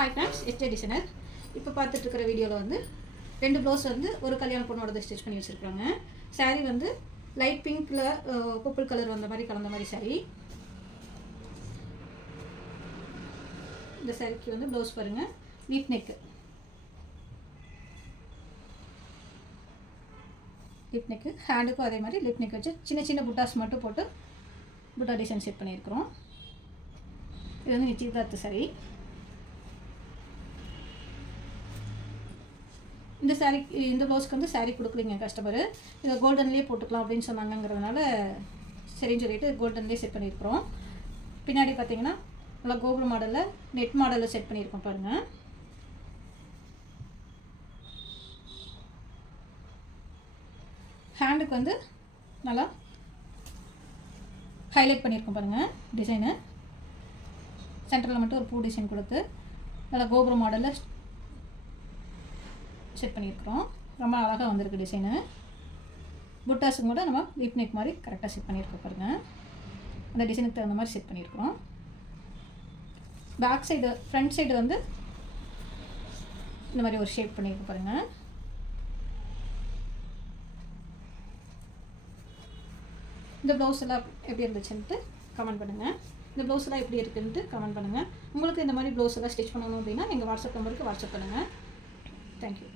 Hi friends, yesterday designer. இப்போ பார்த்துட்டு இருக்கிற வீடியோவில் வந்து 2 ப்ளவுஸ் வந்து ஒரு கல்யாண பொண்ணோட ஸ்டிச் பண்ணி வச்சுருக்காங்க. சாரீ வந்து லைட் பிங்க்கில் பர்பிள் கலர் வந்த மாதிரி கலந்த மாதிரி சாரீ. இந்த சாரீக்கு வந்து ப்ளவுஸ் பாருங்கள், லீப் நெக்கு. லிப் நெக்கு, ஹேண்டுக்கும் அதே மாதிரி லிப் நெக் வச்சு சின்ன சின்ன புட்டாஸ் மட்டும் போட்டு புட்டா டிசைன் செட் பண்ணியிருக்கிறோம். இது வந்து நிச்சயதார்த்த சாரீ. இந்த ப்ளவுஸ்க்கு வந்து சாரீ கொடுக்கலிங்க கஸ்டமர். இதை கோல்டன்லேயே போட்டுக்கலாம் அப்படின்னு சொன்னாங்கிறதுனால சரின்னு சொல்லிட்டு கோல்டன்லேயே செட் பண்ணியிருக்கிறோம். பின்னாடி பார்த்தீங்கன்னா நல்லா கோபுர மாடலில் நெட் மாடலில் செட் பண்ணியிருக்கோம் பாருங்கள். ஹேண்டுக்கு வந்து நல்லா ஹைலைட் பண்ணியிருக்கோம் பாருங்கள் டிசைனு. சென்டரில் மட்டும் ஒரு பூ டிசைன் கொடுத்து நல்லா கோபுர மாடலில் செட் பண்ணியிருக்கிறோம். ரொம்ப அழகாக வந்திருக்கு டிசைனு. புட்டாஸுக்கு கூட நம்ம லீப் நெக் மாதிரி கரெக்டாக செட் பண்ணியிருக்கோம் பாருங்கள். அந்த டிசைனுக்கு தகுந்த மாதிரி செட் பண்ணியிருக்கிறோம். பேக் சைடு ஃப்ரண்ட் சைடு வந்து இந்த மாதிரி ஒரு ஷேப் பண்ணியிருக்கோம் பாருங்கள். இந்த ப்ளவுஸ் எல்லாம் எப்படி இருந்துச்சுன்ட்டு கமெண்ட் பண்ணுங்கள். இந்த ப்ளவுஸ் எல்லாம் எப்படி இருக்குன்ட்டு கமெண்ட் பண்ணுங்கள். உங்களுக்கு இந்த மாதிரி ப்ளவுஸ் எல்லாம் ஸ்டிச் பண்ணணும் அப்படின்னா எங்கள் வாட்ஸ்அப் நம்பருக்கு வாட்ஸ்அப் பண்ணுங்கள். தேங்க்யூ.